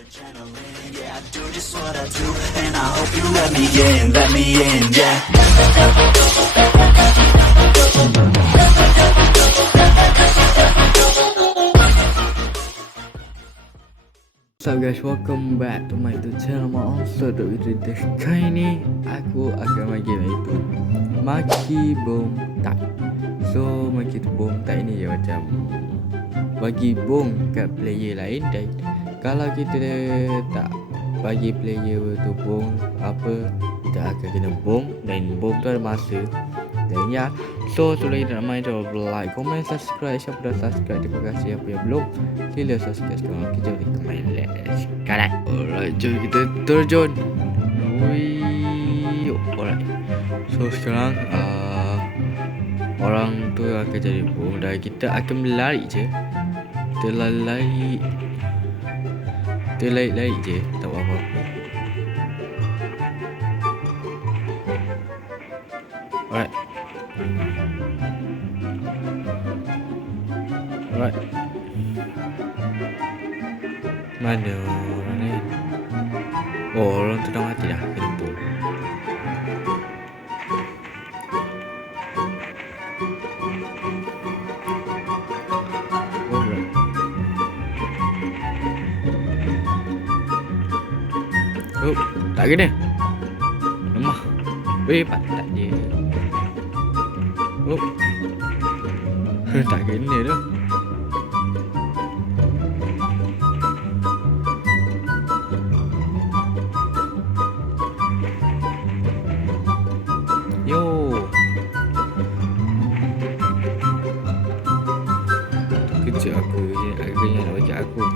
adrenaline, yeah, I do just what I do, and I hope you let me in, yeah. So guys, welcome back to my YouTube channel Monster with this. Kali ni aku akan main game itu Maki Bom Tak. So Maki Bom Tak ni dia macam bagi bom kat player lain, dan kalau kita tak bagi player tu bom apa, kita akan kena bom, dan bom tu ada masa. Dan ya, so sebelum kita nak main, jangan lupa like, komen, subscribe. Siapa dah subscribe, terima kasih. Apa yang belum, sila subscribe sekarang. Kita boleh main sekarang. Alright, jom kita terjun. Wih, alright. So sekarang orang tu akan jadi bom, dan kita akan berlari je. Kita lari je, tak apa-apa. Alright. Mana orang lain? Oh, orang tu dah mati dah. Kena bom. Alright. Oh, tak kena. Lemah. Weh, patah je. Oh. Tak kena tu. Yo. Kejap aku je. Agaknya nak baca aku.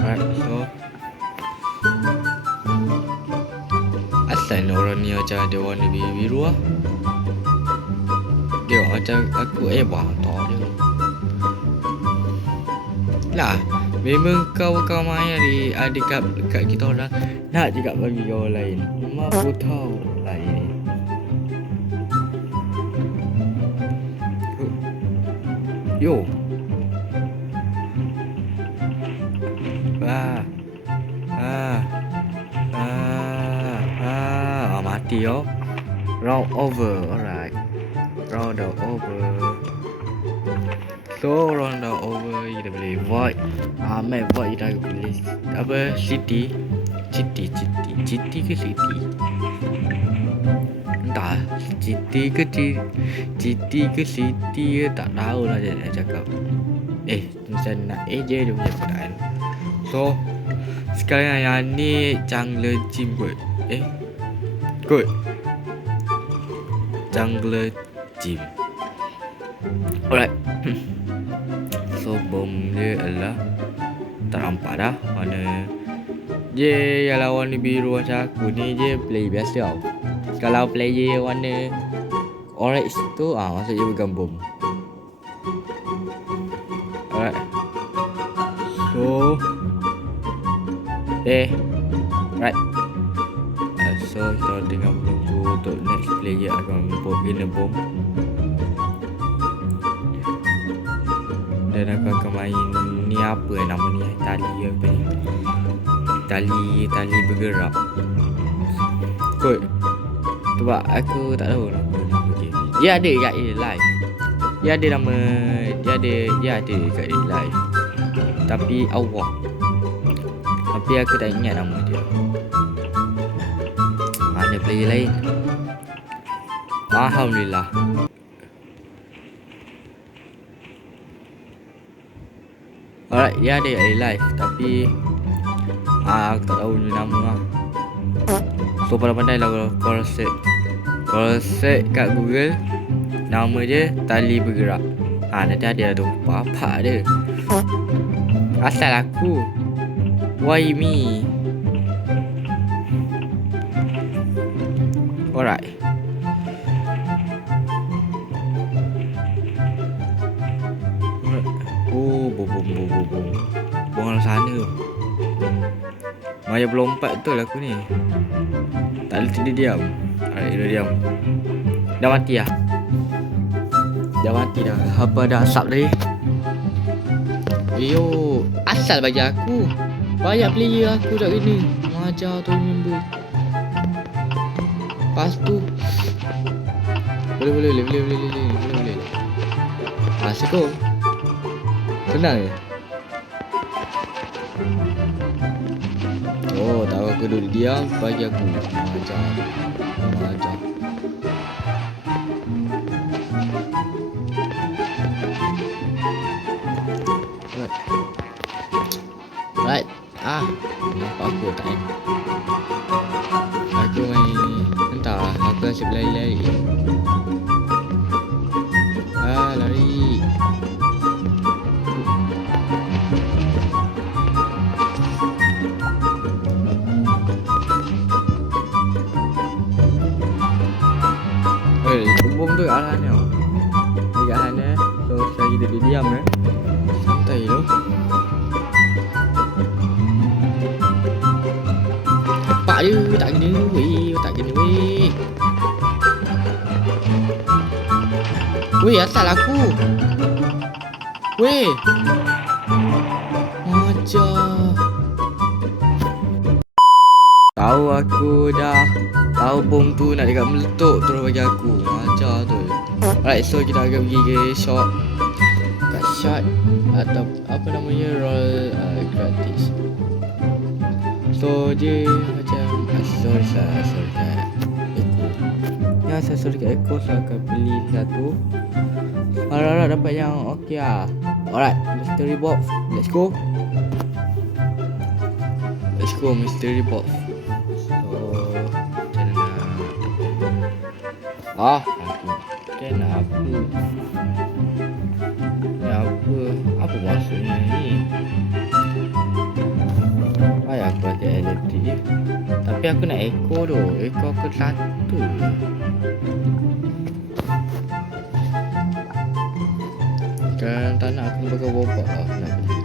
Alright, so asal orang ni macam ada warna biru lah. Dia macam aku tak je lah. Memang kau main ada kat kita orang, nak juga bagi orang lain. Memang aku tahu lain ni. Yo. Mati yo. Round over. Alright. Round over. So round over, kita boleh void. Main void kita boleh apa, city ke city? Entah city ke city tak tahu lah dia nak cakap. Macam nak je dia punya perkataan. So sekarang yang ni jungle gym kot. Jungle gym. Alright. So bom dia adalah tak nampak dah mana je. Yang lawan ni biru macam aku ni je play biasa tau. Kalau player warna orange tu maksud dia pegang bom. Alright. So right. So kita tengah menunggu untuk next player akan guna bom. Dan aku akan main ni, apa nama ni, tali apa ni, tali bergerak kot. Sebab aku tak tahu nama game. Dia ada kat live. Dia ada nama, dia ada kat live. Tapi awak. Tapi aku tak ingat nama dia. Mana player lain? Alhamdulillah. Alright, dia ada live, tapi aku tak tahu ni nama lah. So pandai-pandai lah kalau search kat Google, nama dia tali bergerak. Nanti ada tu apa dia. Asal aku, why me? Alright. Bom. Buang sana. Maya berlompat betul aku ni. Tak boleh tidur diam. Alright, dia diam. Dah mati dah. Apa dah asap tadi. Yo, asal bagi aku. Banyak player aku tak kena. Mengajar tu member. Lepas tu boleh. Assalamualaikum. Senang je. Oh, tahu aku duduk diam bagi aku mengajar. Right. Nampak aku tak ni. Aku main entah, aku asyik berlari-lari. Lari. Bom tu kat arahnya. Dekat sana. So, saya duduk diam santai tu. Nampak dia, tak kena weh. Weh, asal aku. Weh. Macam. Tahu aku dah. Tahu bom tu nak dekat meletup terus bagi aku. Macam tu. Alright, so kita akan pergi ke shop. Kat shot atau apa namanya, roll gratis. So je macam sorry kat Eko. Ya, saya sorry kat Eko. Saya akan beli satu. Harap dapat yang okey lah. Alright, mystery box. Let's go mystery box. Apa maksudnya ni? Aku pakai elektrik je. Tapi aku nak Eko tu. Eko aku satu. Kan tak nak aku pakai bobak lah. Nak beli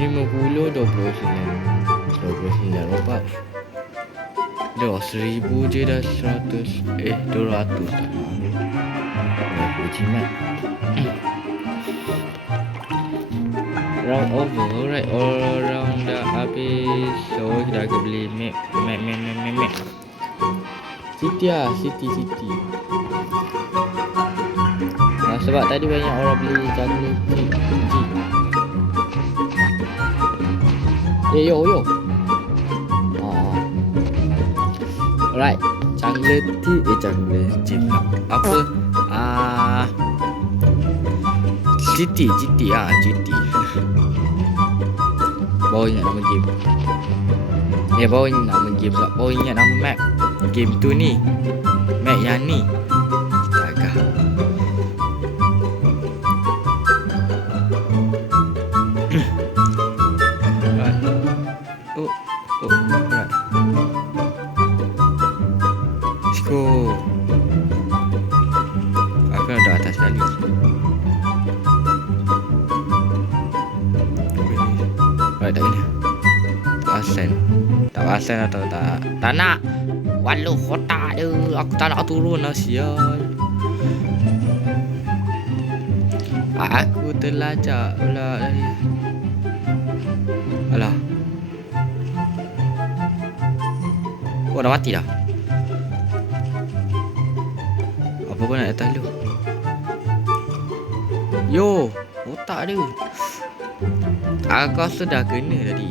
50, 29 robak. Dah 1000 je dah 100. 200 tak nak ambil. Aku jimat. Round over. Alright, all round dah habis. So kita akan beli map. City. Sebab tadi banyak orang beli jungle jeep. Yo. Alright, jungle jeep. Apa? GT. Baru ingat nama game. Baru ingat nama game pula. Baru ingat nama map game tu ni. Map yang ni. Astaga. Alright. Alright. Let's go. Aku dah atas kali. Tak kena. Tak asan atau tak nak. Walau kotak dia. Aku tak nak turun lah, sial. Aku terlajak pula tadi. Alah. Dah mati dah. Apa pun nak datang dulu. Yo, otak dia. Aku rasa dah kena tadi.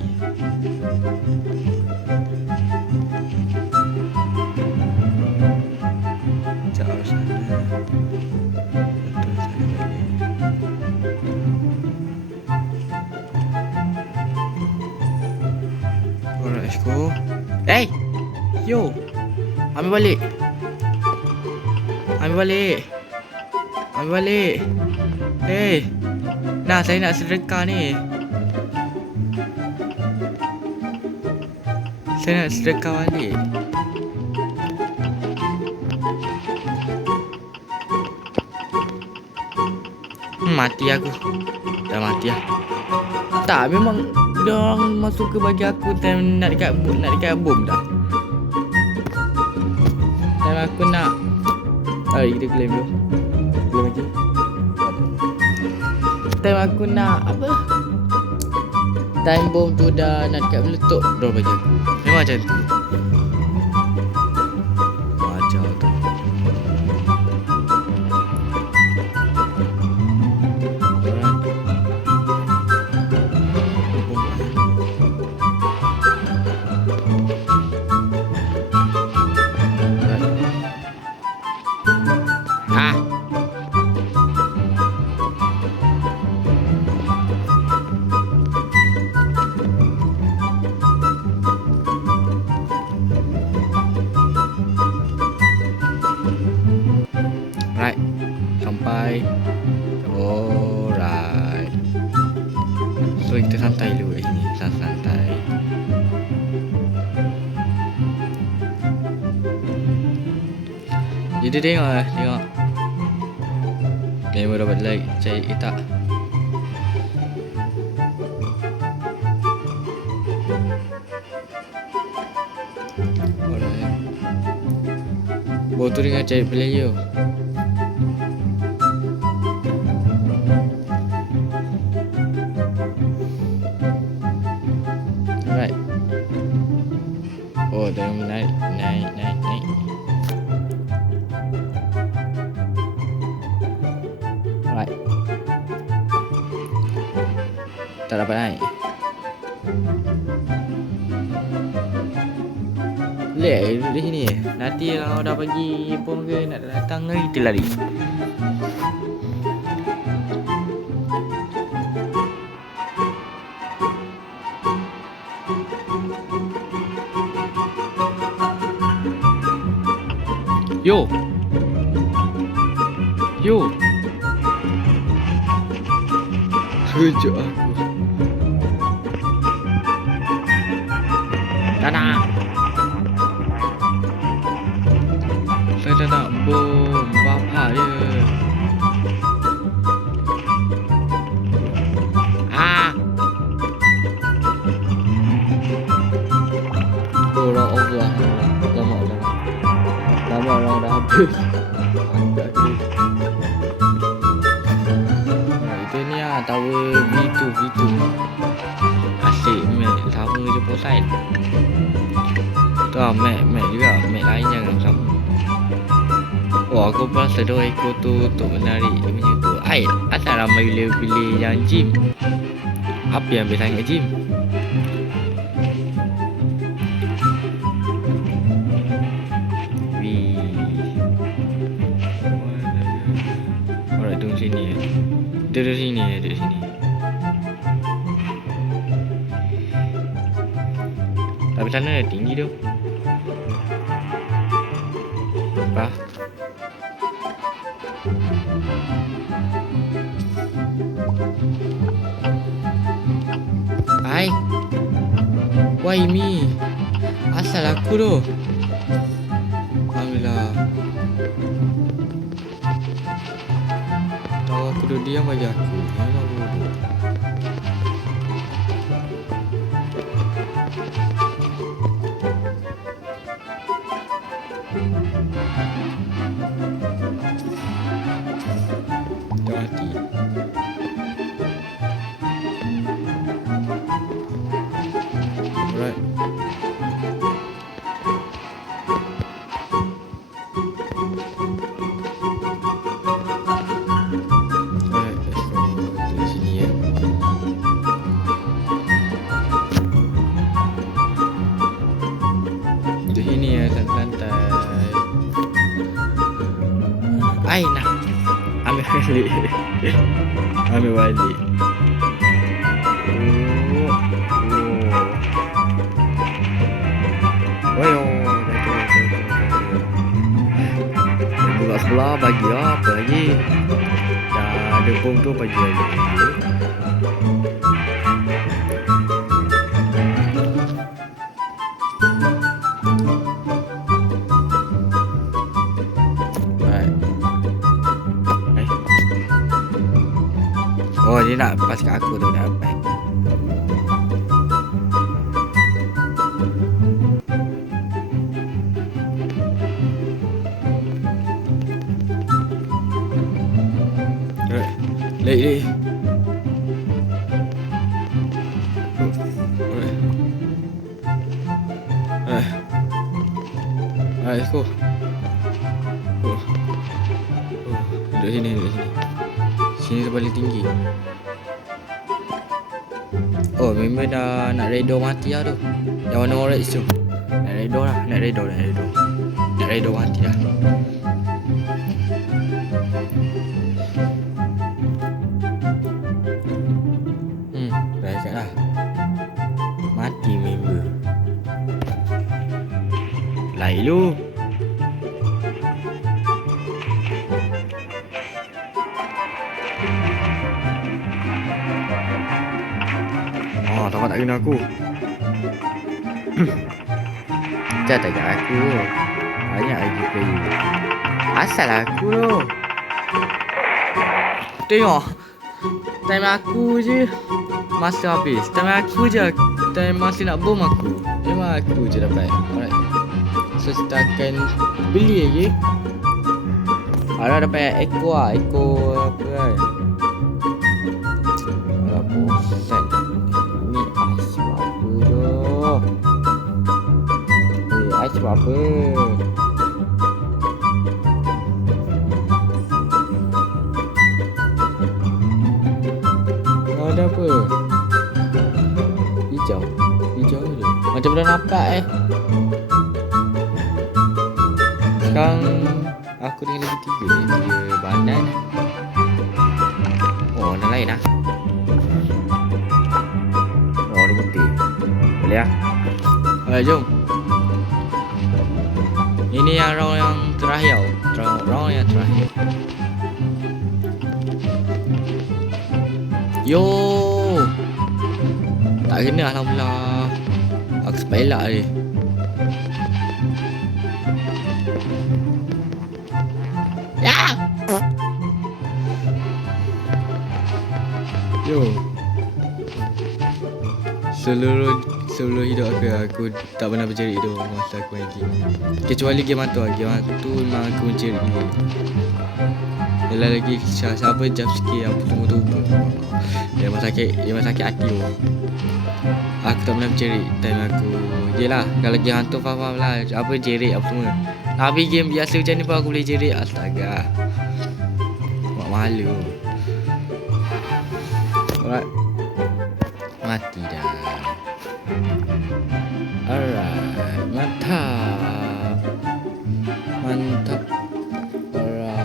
Sekejap arah sana. Betul sana balik. Alright, let's go. Yo, ambil balik. Nah, saya nak sedekah ni. Saya nak sedekah balik. Mati aku. Dah mati lah. Tak, memang dia orang masuk ke bagi aku time nak dekat bom dah. Time aku nak. Kita claim dulu. Claim lagi. time aku nak apa, time bom tu dah nak dekat meletup, baru bagi aku. Memang macam tu. Macam tu. Ah. Right. Sampai. Alright. So kita santai dulu kat sini. Santai. Jadi tengok lah. Tengok. Memang dapat like. Cari kita. Alright. Bawa tu dengan cari player. Alright. Oh, dah naik. Alright. Tak dapat naik. Lek di sini. Nanti kalau dah bagi bom ke nak datang lagi kita lari. Yo. Kejap aku. Tak nak. Saya tak nak bom. Bapak dia. Allah Allah. Lama orang dah habis. Itu ni lah tower V2. Asyik Mac sama je posite. Tu lah Mac juga. Mac lain jangan sama. Oh, aku pun sedar ekor tu untuk menarik dia punya tu. Asal ramai pilih yang gym. Apa yang ambil sangat gym? Alright, tunggu sini. Duduk sini. Tapi sana tinggi tu. Apa? Why me? Asal aku tu. Alhamdulillah. Tahu aku duduk diam aja aku. Memang bodoh. Tak hati. Alright. Nak ambil balik. Buka sebelah bagi apa lagi? Dah ada bom tu bagi lagi. Oh, dia nak lepas kat aku tu dah dapat. Lek. Alright, let's go. Duduk sini. Sini tu paling tinggi. Oh, member dah nak redo mati lah tu. Yang warna orange tu. Nak redo mati dah. Dah dekat lah. Mati member. Lain lu. Takut tak kena aku. Jangan tak kena aku. Banyak lagi player. Asal aku tu. Tengok. Time aku je masa habis. Time masih nak bom aku. Memang aku je dapat. Alright. So kita akan beli lagi. Ada dapat Echo lah. Echo apa kan. Alah bosan. Ni ais apa tu. Ais apa. Ada apa? Hijau je. Macam dah nampak Sekarang aku tinggal lagi 3 banan. Oh, warna lain lah. Oh, warna putih. Boleh lah. Alright, jom. Ini yang round yang terakhir. Round yang terakhir. Yo, tak kena alhamdulillah. Aku sepelak dia. Ya. Yo. Seluruh hidup aku tak pernah bercerit tu masa aku main game. Kecuali game hantu memang aku bercerit ni. Bila lagi siapa jump scare apa semua tu. Dia memang sakit hati tu. Aku tak pernah bercerit time aku. Yelah, kalau game hantu faham lah. Apa jerit apa semua. Tapi game biasa macam ni pun aku boleh jerit. Astaga. Mak malu. Alright. Mati dah. Alright. Mantap.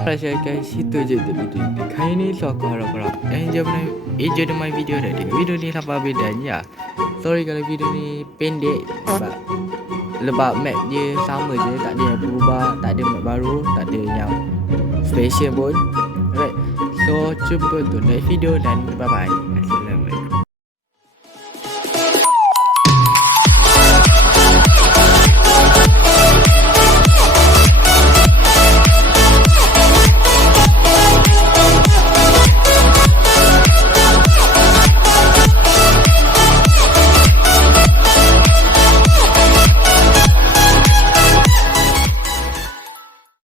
Alright guys, itu je untuk video ni. Kali ni so aku harap enjoy my video dah. Video ni sampai habis dan ya. Sorry kalau video ni pendek sebab map je sama je, tak ada yang berubah, tak ada map baru, tak ada yang special pun. Alright. So jumpa untuk next video dan bye bye.